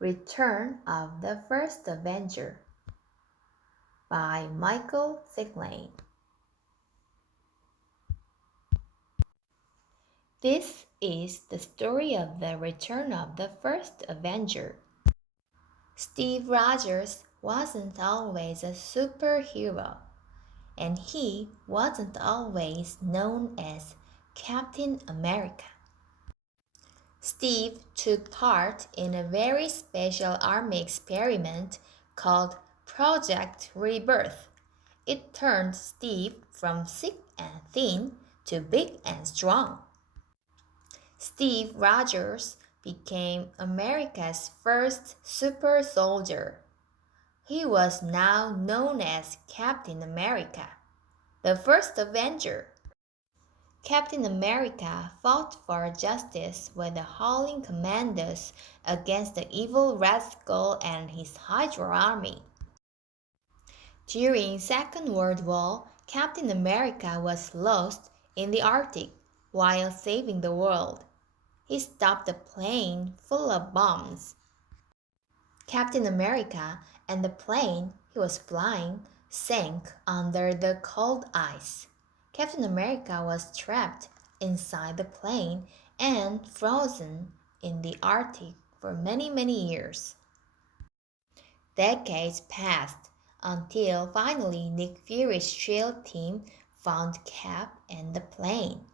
Return of the First Avenger by Micheal Siglain. This is the story of the return of the first Avenger. Steve Rogers wasn't always a superhero, and he wasn't always known as Captain America. Steve took part in a very special army experiment called Project Rebirth. It turned Steve from sick and thin to big and strong. Steve Rogers became America's first super soldier. He was now known as Captain America, the first Avenger. Captain America fought for justice with the Howling Commandos against the evil Red Skull and his Hydra army. During Second World War, Captain America was lost in the Arctic while saving the world. He stopped a plane full of bombs. Captain America and the plane he was flying sank under the cold ice. Captain America was trapped inside the plane and frozen in the Arctic for many years. Decades passed until finally Nick Fury's SHIELD team found Cap and the plane.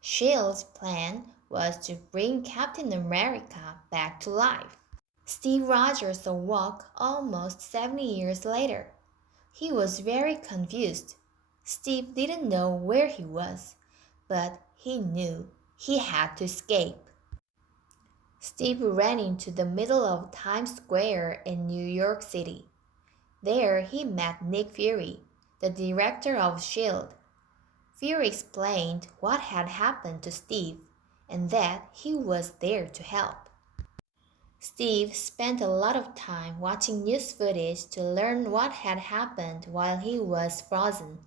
SHIELD's plan was to bring Captain America back to life. Steve Rogers awoke almost 70 years later. He was very confused. Steve didn't know where he was, but he knew he had to escape. Steve ran into the middle of Times Square in New York City. There he met Nick Fury, the director of SHIELD. Fury explained what had happened to Steve and that he was there to help. Steve spent a lot of time watching news footage to learn what had happened while he was frozen.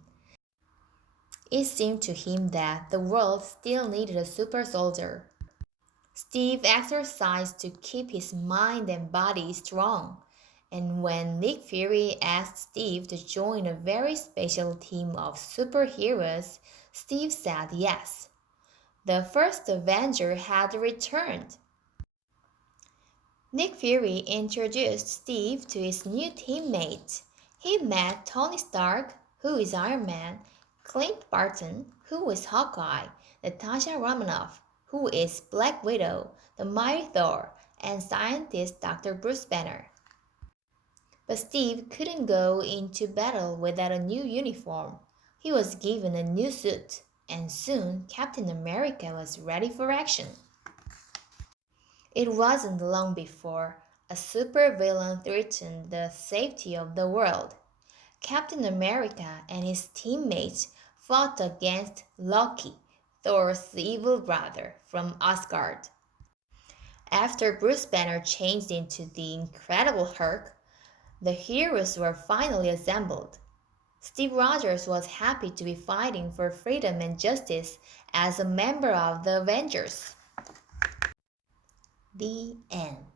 It seemed to him that the world still needed a super soldier. Steve exercised to keep his mind and body strong, and when Nick Fury asked Steve to join a very special team of superheroes, Steve said yes. The first Avenger had returned. Nick Fury introduced Steve to his new teammates. He met Tony Stark, who is Iron Man, Clint Barton, who is Hawkeye, Natasha Romanoff, who is Black Widow, the Mighty Thor, and scientist Dr. Bruce Banner. But Steve couldn't go into battle without a new uniform. He was given a new suit, and soon Captain America was ready for action. It wasn't long before a supervillain threatened the safety of the world. Captain America and his teammates fought against Loki, Thor's evil brother from Asgard. After Bruce Banner changed into the Incredible Hulk, the heroes were finally assembled. Steve Rogers was happy to be fighting for freedom and justice as a member of the Avengers. The end.